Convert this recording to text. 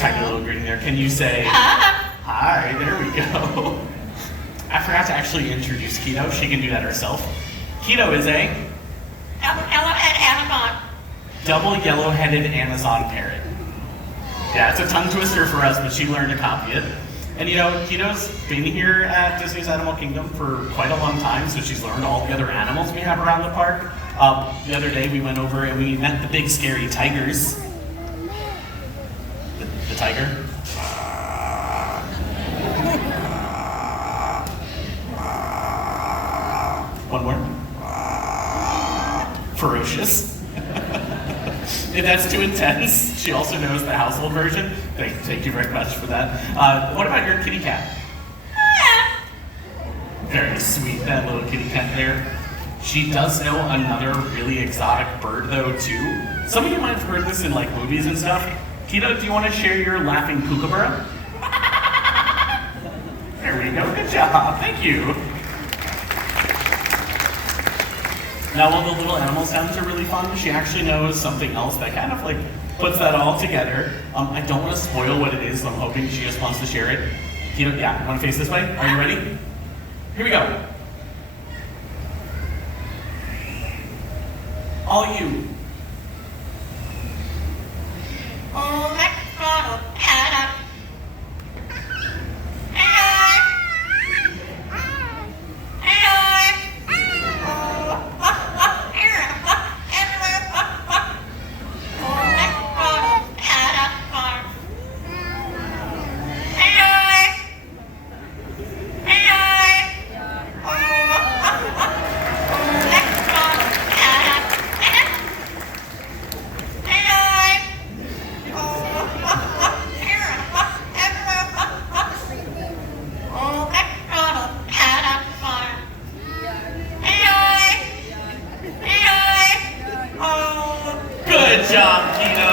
tiny little greeting there. Can you say, hi, there we go. I forgot to actually introduce Keto. She can do that herself. Keto is a double yellow-headed Amazon parrot. Yeah, it's a tongue twister for us, but she learned to copy it. And you know, Keto's been here at Disney's Animal Kingdom for quite a long time, so she's learned all the other animals we have around the park. The other day we went over and we met the big scary tigers. The tiger. One more. Ferocious. If that's too intense, she also knows the household version. Thank you very much for that. What about your kitty cat? Very sweet, that little kitty cat there. She does know another really exotic bird though too. Some of you might have heard this in like movies and stuff. Keto, do you want to share your laughing kookaburra? There we go, good job, thank you. Now, while the little animal sounds are really fun, she actually knows something else that kind of like puts that all together. I don't want to spoil what it is, so I'm hoping she just wants to share it. Keto, yeah, want to face this way? Are you ready? Here we go. All you. Good job, Keto.